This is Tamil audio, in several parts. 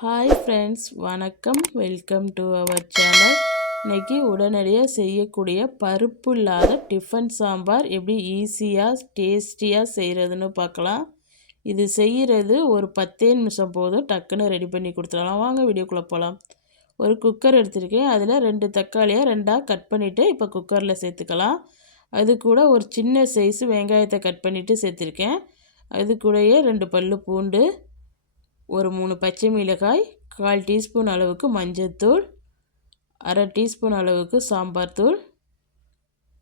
ஹாய் ஃப்ரெண்ட்ஸ், வணக்கம். Welcome to our channel. இன்றைக்கி உடனடியாக செய்யக்கூடிய பருப்பு இல்லாத டிஃபன் சாம்பார் எப்படி ஈஸியாக டேஸ்டியாக செய்கிறதுன்னு பார்க்கலாம். இது செய்கிறது ஒரு 10 நிமிஷம் போதும், டக்குன்னு ரெடி பண்ணி கொடுத்துடலாம். வாங்க வீடியோக்குள்ளே போகலாம். ஒரு குக்கர் எடுத்திருக்கேன். அதில் 2 தக்காளியை 2ஆக கட் பண்ணிவிட்டு இப்போ குக்கரில் சேர்த்துக்கலாம். அது கூட ஒரு சின்ன சைஸு வெங்காயத்தை கட் பண்ணிவிட்டு சேர்த்துருக்கேன். அது கூடயே 2 பல்லு பூண்டு, ஒரு 3 பச்சை மிளகாய், 1/4 டீஸ்பூன் அளவுக்கு மஞ்சள்தூள், 1/2 டீஸ்பூன் அளவுக்கு சாம்பார் தூள்.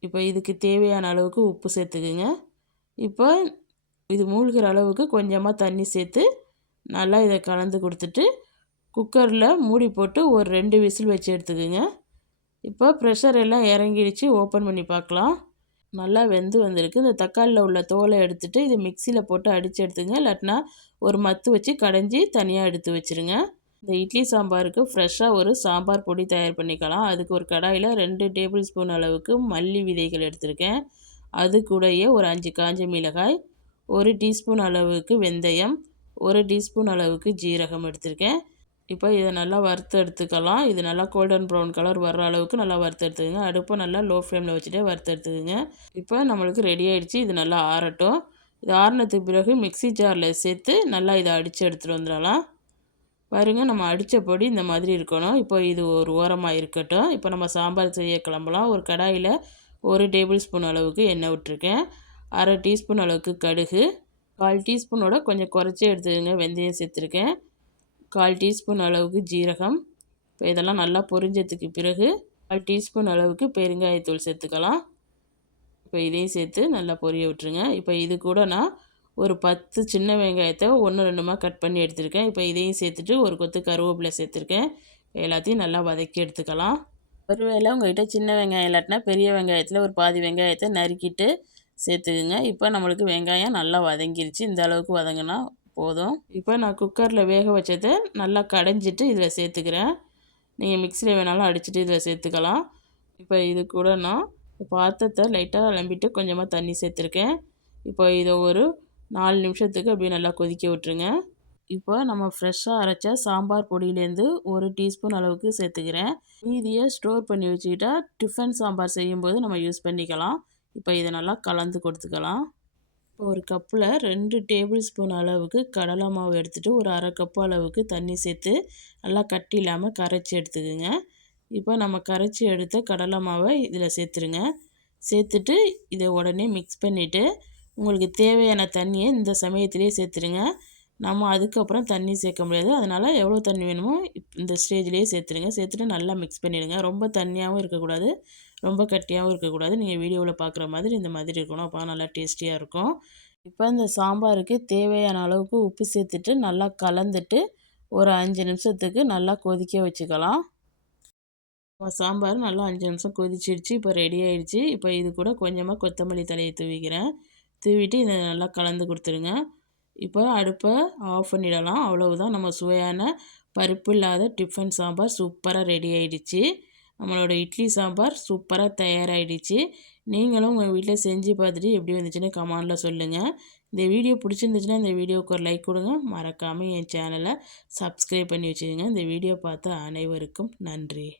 இப்போ இதுக்கு தேவையான அளவுக்கு உப்பு சேர்த்துக்குங்க. இப்போ இது மூழ்கிற அளவுக்கு கொஞ்சமாக தண்ணி சேர்த்து நல்லா இதை கலந்து கொடுத்துட்டு குக்கரில் மூடி போட்டு ஒரு 2 விசில் வச்சு எடுத்துக்குங்க. இப்போ ப்ரெஷர் எல்லாம் இறங்கிடுச்சு. ஓப்பன் பண்ணி பார்க்கலாம். நல்லா வெந்து வந்திருக்கு. இந்த தக்காளியில் உள்ள தோலை எடுத்துகிட்டு இது மிக்சியில் போட்டு அடித்து எடுத்துங்க. இல்லாட்டினா ஒரு மத்து வச்சு கடைஞ்சி தனியாக எடுத்து வச்சுருங்க. இந்த இட்லி சாம்பாருக்கு ஃப்ரெஷ்ஷாக ஒரு சாம்பார் பொடி தயார் பண்ணிக்கலாம். அதுக்கு ஒரு கடாயில் 2 டேபிள் ஸ்பூன் அளவுக்கு மல்லி விதைகள் எடுத்திருக்கேன். அது கூடயே ஒரு 5 காஞ்ச மிளகாய், 1 டீஸ்பூன் அளவுக்கு வெந்தயம், 1 டீஸ்பூன் அளவுக்கு ஜீரகம் எடுத்திருக்கேன். இப்போ இதை நல்லா வறுத்து எடுத்துக்கலாம். இது நல்லா கோல்டன் ப்ரௌன் கலர் வர்ற அளவுக்கு நல்லா வறுத்து எடுத்துக்கோங்க. அடுப்பை நல்லா லோ ஃப்ளேமில் வச்சுட்டு வறுத்து எடுத்துக்கோங்க. இப்போ நம்மளுக்கு ரெடி ஆகிடுச்சு. இது நல்லா ஆறட்டும். இது ஆறினதுக்கு பிறகு மிக்ஸி ஜாரில் சேர்த்து நல்லா இதை அடித்து எடுத்துகிட்டு வந்துடலாம். பாருங்கள், நம்ம அடித்த பொடி இந்த மாதிரி இருக்கணும். இப்போ இது ஒரு ஓரமாக இருக்கட்டும். இப்போ நம்ம சாம்பார் செய்ய கிளம்பலாம். ஒரு கடாயில் 1 டேபிள் ஸ்பூன் அளவுக்கு எண்ணெய் விட்டுருக்கேன். 1/2 டீஸ்பூன் அளவுக்கு கடுகு, 1/4 டீஸ்பூனோட கொஞ்சம் குறைச்சி எடுத்துக்கோங்க வெந்தயம் சேர்த்துருக்கேன். 1/4 டீஸ்பூன் அளவுக்கு ஜீரகம். இப்போ இதெல்லாம் நல்லா பொரிஞ்சதுக்கு பிறகு 1/4 டீஸ்பூன் அளவுக்கு பெருங்காயத்தூள் சேர்த்துக்கலாம். இப்போ இதையும் சேர்த்து நல்லா பொரிய விட்டுருங்க. இப்போ இது கூட நான் ஒரு 10 சின்ன வெங்காயத்தை 1 2மாக கட் பண்ணி எடுத்துருக்கேன். இப்போ இதையும் சேர்த்துட்டு ஒரு கொத்து கருவேப்பிலை சேர்த்துருக்கேன். எல்லாத்தையும் நல்லா வதக்கி எடுத்துக்கலாம். ஒருவேளை உங்கள்கிட்ட சின்ன வெங்காயம் இல்லாட்டினா பெரிய வெங்காயத்தில் ஒரு பாதி வெங்காயத்தை நறுக்கிட்டு சேர்த்துக்குங்க. இப்போ நம்மளுக்கு வெங்காயம் நல்லா வதங்கிருச்சு. இந்த அளவுக்கு வதங்கினா போதும். இப்போ நான் குக்கரில் வேக வச்சதை நல்லா கடைஞ்சிட்டு இதில் சேர்த்துக்கிறேன். நீங்கள் மிக்சியில் வேணாலும் அடிச்சுட்டு இதில் சேர்த்துக்கலாம். இப்போ இது கூட நான் பாத்திரத்தை லைட்டாக அலம்பிட்டு கொஞ்சமாக தண்ணி சேர்த்துருக்கேன். இப்போ இதை ஒரு 4 நிமிஷத்துக்கு அப்படியே நல்லா கொதிக்க விட்டுருங்க. இப்போ நம்ம ஃப்ரெஷ்ஷாக அரைச்ச சாம்பார் பொடியிலேருந்து 1 டீஸ்பூன் அளவுக்கு சேர்த்துக்கிறேன். மீதியை ஸ்டோர் பண்ணி வச்சுக்கிட்டா டிஃபன் சாம்பார் செய்யும்போது நம்ம யூஸ் பண்ணிக்கலாம். இப்போ இதை நல்லா கலந்து கொடுத்துக்கலாம். இப்போ ஒரு கப்பில் 2 டேபிள் ஸ்பூன் அளவுக்கு கடலை மாவு எடுத்துகிட்டு ஒரு 1/2 கப்பு அளவுக்கு தண்ணி சேர்த்து நல்லா கட்டி இல்லாமல் கரைச்சி எடுத்துக்குங்க. இப்போ நம்ம கரைச்சி எடுத்த கடலை மாவை இதில் சேர்த்துருங்க. சேர்த்துட்டு இதை உடனே மிக்ஸ் பண்ணிவிட்டு உங்களுக்கு தேவையான தண்ணியை இந்த சமயத்திலே சேர்த்துருங்க. நம்ம அதுக்கப்புறம் தண்ணி சேர்க்க முடியாது. அதனால் எவ்வளோ தண்ணி வேணுமோ இந்த ஸ்டேஜ்லேயே சேர்த்துருங்க. சேர்த்துட்டு நல்லா மிக்ஸ் பண்ணிடுங்க. ரொம்ப தண்ணியாகவும் இருக்கக்கூடாது, ரொம்ப கட்டியாகவும் இருக்கக்கூடாது. நீங்கள் வீடியோவில் பார்க்குற மாதிரி இந்த மாதிரி இருக்கணும். அப்போ நல்லா டேஸ்டியாக இருக்கும். இப்போ இந்த சாம்பாருக்கு தேவையான அளவுக்கு உப்பு சேர்த்துட்டு நல்லா கலந்துட்டு ஒரு 5 நிமிஷத்துக்கு நல்லா கொதிக்க வச்சுக்கலாம். சாம்பார் நல்லா 5 நிமிஷம் கொதிச்சிடுச்சு. இப்போ ரெடி ஆகிடுச்சு. இப்போ இது கூட கொஞ்சமாக கொத்தமல்லி தலையை தூவிக்கிறேன். தூவிட்டு இதை நல்லா கலந்து கொடுத்துருங்க. இப்போ அடுப்பை ஆஃப் பண்ணிடலாம். அவ்வளவுதான், நம்ம சுவையான பருப்பு இல்லாத டிஃபன் சாம்பார் சூப்பராக ரெடி ஆகிடுச்சு. நம்மளோட இட்லி சாம்பார் சூப்பராக தயாராகிடுச்சு. நீங்களும் உங்கள் வீட்டில் செஞ்சு பார்த்துட்டு எப்படி வந்துச்சுன்னு கமெண்டில் சொல்லுங்கள். இந்த வீடியோ பிடிச்சிருந்துச்சுன்னா இந்த வீடியோவுக்கு ஒரு லைக் கொடுங்க. மறக்காமல் என் சேனலை சப்ஸ்கிரைப் பண்ணி வச்சுக்கோங்க. இந்த வீடியோ பார்த்த அனைவருக்கும் நன்றி.